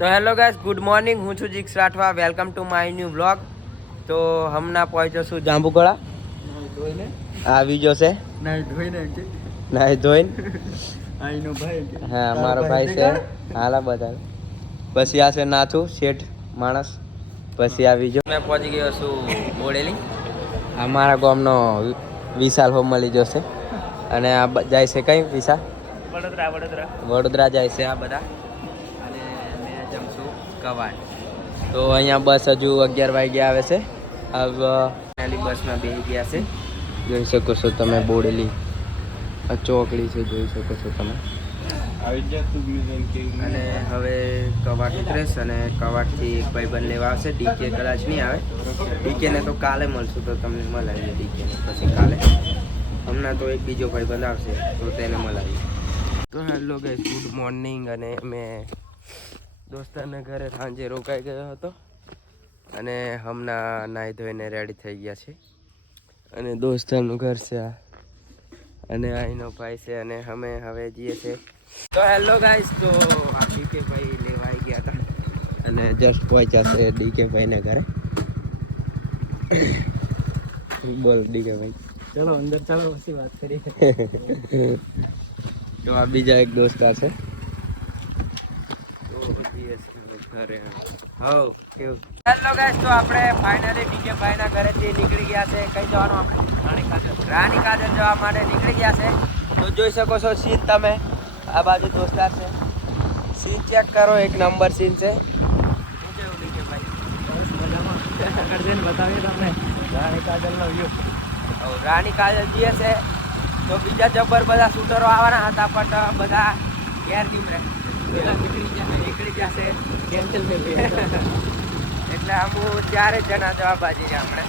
तो hello guys, good morning. हूँ છું જીક્સ Rathwa. Welcome to my new blog. તો હમણાં પહોંચ્યો છું જાંબુકળા। આવી જશે નાઈ ધોઈને હા મારો ભાઈ છે હાલા બધા પછી આ છે નાથું શેઠ માણસ પછી આવી જો મેં પહોંચી ગયો છું બોડેલી। આ મારા ગામનો વિશાલ હોમ મળી જશે અને આ જાય છે કઈ વિશાલ વડોદરા જાય છે આ બધા અને મેં જમશું કવાડ। તો અહીંયા બસ હજુ 11 વાગે આવે છે। હવે પહેલી બસમાં બેસી ગયા છે। જોઈ શકો છો તમે બોડેલી ચોકડી છે જોઈ શકો છો તમે। અને હવે કવાટ ઉતરેશ અને કવાટથી એક ભાઈબંધ લેવા આવશે। ડીકે કદાચ નહીં આવે, ડીકેને તો કાલે મળશું તો તમને મળાવીએ ડીકેને પછી કાલે। હમણાં તો એક બીજો ભાઈબંધ આવશે તો તેને મળાવીએ। તો હેલો ગાઈસ, ગુડ મોર્નિંગ। અને મેં દોસ્તારના ઘરે સાંજે રોકાઈ ગયો હતો અને હમણાં નાહી ધોઈને રેડી થઈ ગયા છે અને દોસ્તારનું ઘર છે આ અને અહીંનો ભાઈ છે અને અમે હવે જઈએ છીએ। તો હેલો ગાઈસ, તો આ ડીકે ભાઈ લેવા આવી ગયા હતા અને જસ્ટ પહોંચ્યા છે ડીકે ભાઈના ઘરે। બોલ ડીકે ભાઈ, ચલો અંદર ચાલો પછી વાત કરીએ। તો આ બીજા એક દોસ્તાર છે તો જઈએ છીએ ઘરે। હા કેવું હેલો ગાઈસ, તો આપણે ફાઇનલી ડીકે ભાઈના ઘરેથી નીકળી ગયા છે। કઈ જવાનું આપણે રાણી કાજલ જવા માટે નીકળી ગયા છે। તો જોઈ શકો છો સીન તમે, આ બાજુ દોસ્તાર છે। સીન ચેક કરો, એક નંબર સીન છે। શું કેવું ડીકે ભાઈ? આગળ જઈને બતાવીએ તમને રાણી કાજલનો વ્યૂ। રાણી કાજલ જઈએ છે તો બીજા જબર બધા શૂટરો આવવાના હતા પણ બધા ઘેર દીમરે નીકળી જશે કેન્સલ થઈ ગઈ। એટલે અમુક 4 જણા જવા બાજી છે આપણે।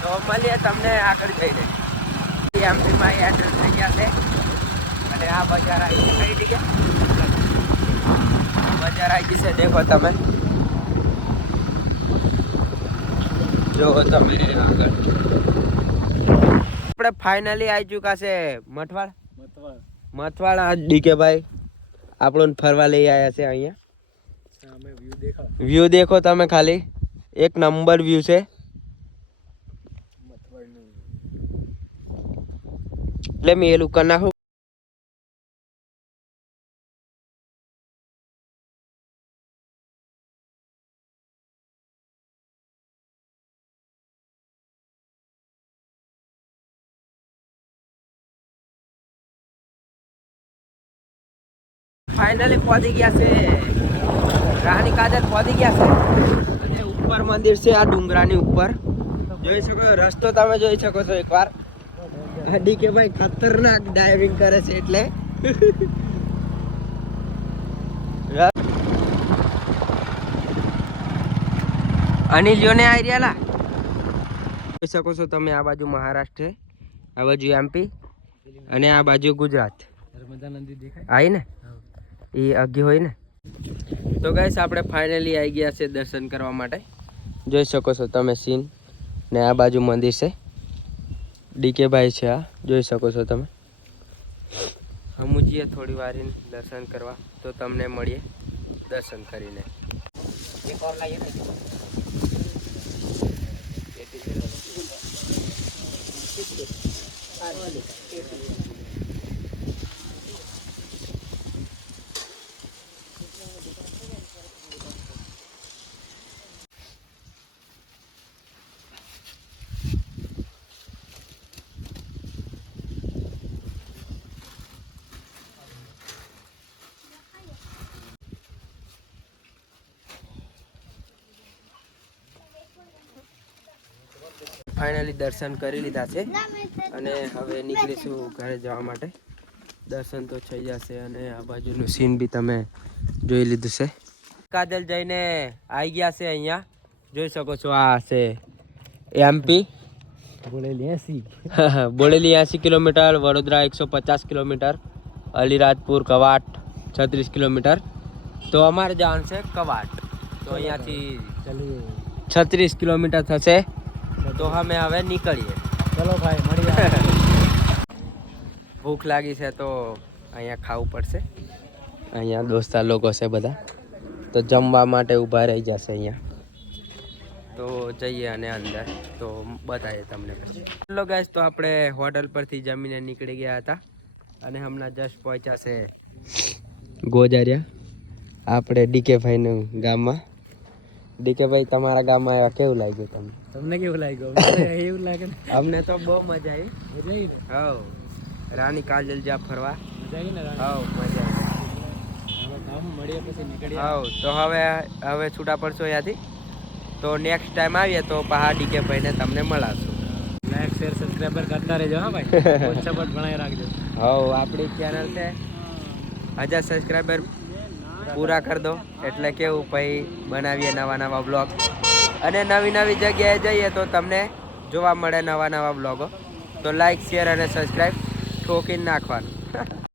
તો મળીએ તમને આગળ જઈને। એમપીમાં એન્ટર થઈ ગયા છે અને આ બજાર આવી છે કઈ જગ્યા બજાર આવી ગઈ છે દેખો તમે, જો તમે આગળ આપણે ફાઇનલી આવી ચૂકા છે મથવાડ। આ ડીકે ભાઈ આપણને ફરવા લઈ આવ્યા છે અહીંયા। વ્યૂ દેખો તમે ખાલી, એક નંબર વ્યૂ છે। એટલે મેં એલું કરી નાખું। ફાઇનલી પહોંચી ગયા છે રાણી કાજલ પહોંચી ગયા છે અને ઉપર મંદિર છે આ ડુંગરાની ઉપર જોઈ શકો છો। રસ્તો તમે જોઈ શકો છો એકવાર। ડીકે ભાઈ ખતરનાક ડાઇવિંગ કરે છે એટલે અનિલ જોને આવી રહ્યા જોઈ શકો છો તમે। આ બાજુ મહારાષ્ટ્ર, આ બાજુ એમપી અને આ બાજુ ગુજરાત આવી ને એ અગી હોય ને। તો ગાઈસ આપણે ફાઇનલી આવી ગયા છે દર્શન કરવા માટે। જોઈ શકો છો તમે સીન ને આ બાજુ મંદિર છે। ડીકે ભાઈ છે આ જોઈ શકો છો તમે। હમુજીએ થોડી વાર દર્શન કરવા તો તમને મળીએ દર્શન કરીને। ફાઇનલી દર્શન કરી લીધા છે અને હવે નીકળીશું ઘરે જવા માટે। દર્શન તો થઈ જશે અને આ બાજુનું સીન બી તમે જોઈ લીધું છે। કાજલ જઈને આવી ગયા છે અહીંયા જોઈ શકો છો। આ છે MP Bodeli 80 kilometre, Vadodara 150 kilometre, Alirajpur Kavant 36 kilometre. તો અમારે જવાનું છે કવાટ, તો અહીંયાથી 36 કિલોમીટર થશે। તો અમે હવે નીકળીએ। ચલો ભાઈ મળીએ। ભૂખ લાગી છે તો અહીંયા ખાવું પડશે। અહીંયા દોસ્તાર લોકો છે બધા તો જમવા માટે ઊભા રહી જશે અહીંયા. તો જઈએ અને અંદર તો બતાવીએ તમને પછી. ચલો ગાઈસ, તો આપણે હોટલ પરથી જમીને નીકળી ગયા હતા અને હમણાં જસ્ટ પહોંચ્યા છે ગોજારિયા આપણે ડીકે ભાઈનું ગામમાં. ડીકે ભાઈ, તમારા ગામમાં આવ્યા કેવું લાગ્યું તમને? તમને કેવું લાગ્યું? એવું લાગે ને. અમને તો બહુ મજા આવી. મજા આવી ને? હવ રાણી કાજલ જ્યાં ફરવા. મજા આવી ને? હવ મજા આવી. ગામ મળીએ પછી નીકળીએ. હવ તો હવે છૂટા પડશો અહીંયાથી. તો નેક્સ્ટ ટાઈમ આવીએ તો પહાડી કે ભાઈને તમને મળાશું. લાઈક શેર સબસ્ક્રાઈબર કરતા રહેજો. હા ભાઈ, સપોર્ટ બનાવી રાખજો. હવ આપણી ચેનલ છે 1000 સબસ્ક્રાઈબર પૂરા કરી દો એટલે કેવું પછી બનાવીએ નવા બ્લોગ અને નવી જગ્યાએ જઈએ તો તમને જોવા મળે નવા બ્લોગો. તો લાઈક શેર અને સબસ્ક્રાઈબ ઠોકીને નાખવાનું.